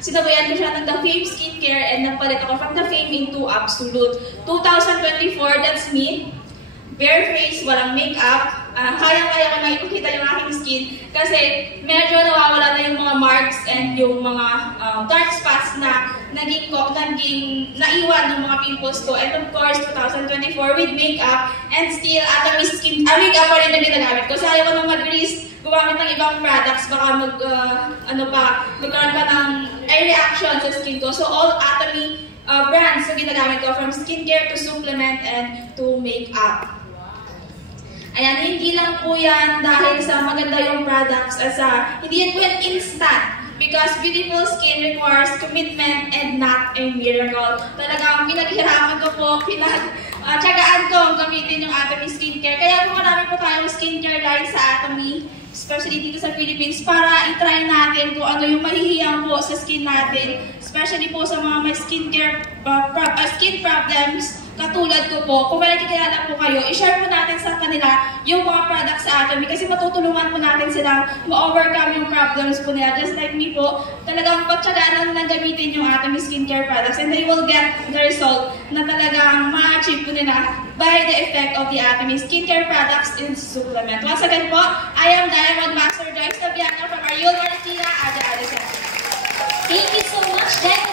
sinabayan ko siya ng The Fame Skincare and nagpalit ako from The Fame into Absolute. 2024, that's me. Bare face, walang makeup. Kaya-kaya ko na ipakita yung aking skin kasi medyo nawawala na yung mga marks and yung mga dark spots na naiwan ng mga pimples ko. And of course, 2024 with makeup and still Atomy Skin, makeup pa rin na ginagamit ko. Sayang ko nang mag-risk gumamit ng ibang products, baka magkaroon pa ng reaction sa skin ko. So all Atomy brands na ginagamit ko, from skincare to supplement and to makeup. Ayan, hindi lang po yan dahil sa maganda yung products, hindi yan po yan instant. Because beautiful skin requires commitment and not a miracle. Talagang pinaghirapan ko po, tsagaan ko ang gamitin yung Atomy Skincare. Kaya po marami po tayong skincare line sa Atomy, especially dito sa Philippines, para i-try natin kung ano yung mahihiyang po sa skin natin. Especially po sa mga may skincare skin problems, katulad ko po. Kung may nakikilala po kayo, i-share po natin sa kanila yung mga products sa Atomy kasi matutulungan po natin silang ma-overcome yung problems po nila. Just like me po, talagang patsagaan lang gamitin yung Atomy Skincare products and they will get the result na talagang ma-achieve po nila by the effect of the Atomy Skincare products and supplement. Once again po, I am Diamond Master Joyce Tabiana from Ariel Maricina, Ada Adesina. Thank you so much, Diamond.